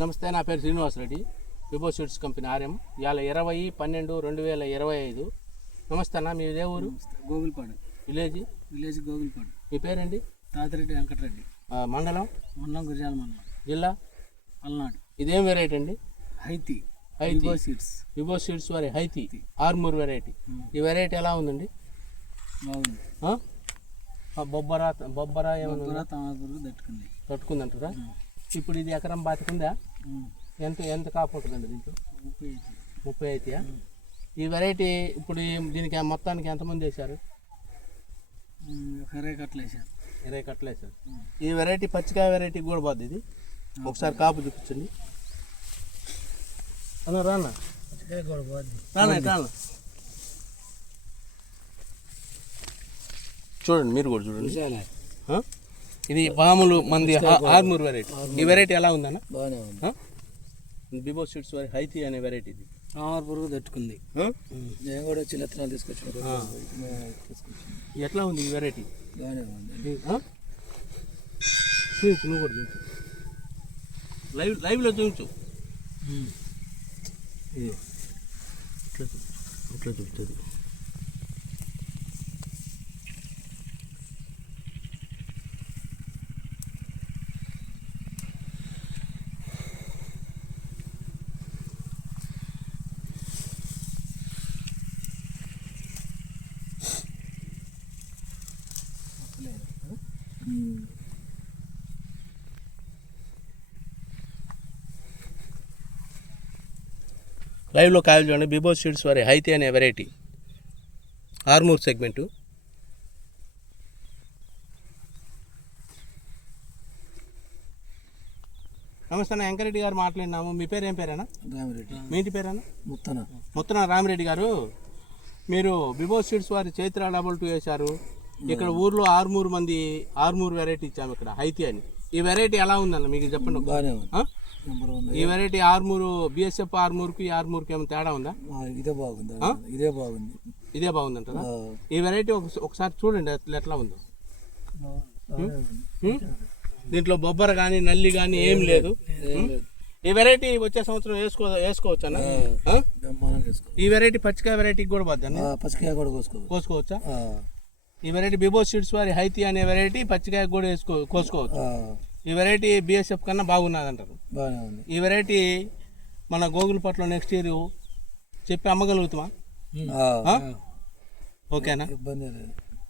నమస్తే, నా పేరు శ్రీనివాసరెడ్డి, విభో సీడ్స్ కంపెనీ ఆర్ఎం. ఇవాళ 20/12/2025. నమస్తే అన్న, మీ ఏ ఊరు? గోగుల్పాడు విలేజ్ గోగుల్పాడు. మీ పేరండి? తాతిరెడ్డి వెంకటరెడ్డి. మండలం గురిజాల మండలం, జిల్లా పల్నాడు. ఇదేం వెరైటీ అండి? హైతి విభో సీడ్స్ వారి హైతి ఆర్మూర్ వెరైటీ. ఈ వెరైటీ ఎలా ఉందండి? బాగుంది. బొబ్బర ఏమన్నా తట్టుకుందంటారా? ఇప్పుడు ఇది ఎకరం బాతికుందా? ఎంత కాపు ఉంటుందండి దీంట్లో? 35. ఈ వెరైటీ ఇప్పుడు దీనికి మొత్తానికి ఎంతమంది వేశారు? 20 కట్టలు వేశారు. ఈ వెరైటీ పచ్చికాయ వెరైటీ కూడా పోద్ది ఇది. ఒకసారి కాపు చూపించండి అన్న. రానా చూడండి, మీరు కూడా చూడండి. ఇది మామూలు మంది ఆర్మూర్ వెరైటీ. ఈ వెరైటీ ఎలా ఉందన్న? బాగానే ఉంది. విభో సీడ్స్ వారి హైతి అనే వెరైటీ. ఇది పురుగు తట్టుకుంది. నేను కూడా వచ్చి విత్తనాలు తీసుకొచ్చిన. ఎట్లా ఉంది ఈ వెరైటీ? బాగానే ఉంది. చూపించు, నువ్వు కూడా చూపించు, లైవ్లో చూపించు. ఇట్లా చూపుతుంది. లైవ్లో కాయలు చూడండి. విభో సీడ్స్ వారి హైతి అనే వెరైటీ, ఆర్మూర్ సెగ్మెంటు. నమస్తే అన్న, వెంకరెడ్డి గారు మాట్లాడినాము. మీ పేరు ఏం పేరేనా? రామిరెడ్డి. మీ ఇంటి పేరేనా? ముత్తన రామిరెడ్డి గారు, మీరు విభో సీడ్స్ వారి చైత్ర 22 వేశారు. ఇక్కడ ఊర్లో ఆర్మూర్ వెరైటీ ఇచ్చాము ఇక్కడ హైతి అని. ఈ వెరైటీ ఎలా ఉందన్న మీకు చెప్పండి. బాగానే ఉంది. ఈ వెరైటీ ఆర్మూరు బిఎస్ఎఫ్ ఆర్మూర్కి ఏమైనా తేడా ఉందా? ఇదే బాగుందంటారా? ఈ వెరైటీ ఒకసారి చూడండి ఎట్లా ఉందో. దీంట్లో బొబ్బర కానీ నల్లి కానీ ఏం లేదు. ఈ వెరైటీ వచ్చే సంవత్సరం వేసుకోవచ్చా? ఈ వెరైటీ పచ్చికాయ వెరైటీకి కూడా పోద్దా? పచ్చికాయ కూడా కోసుకోవచ్చా? ఈ వెరైటీ విభో సీడ్స్ వారి హైతి అనే వెరైటీ పచ్చికాయ కూడా కోసుకోవచ్చు. ఈ వెరైటీ బిఎస్ఎఫ్ కన్నా బాగున్నది అంటారు. ఈ వెరైటీ మన గోగుల్పట్లో నెక్స్ట్ ఇయర్ చెప్పి అమ్మగలుగుతామా? ఓకేనా? ఇబ్బంది లేదు.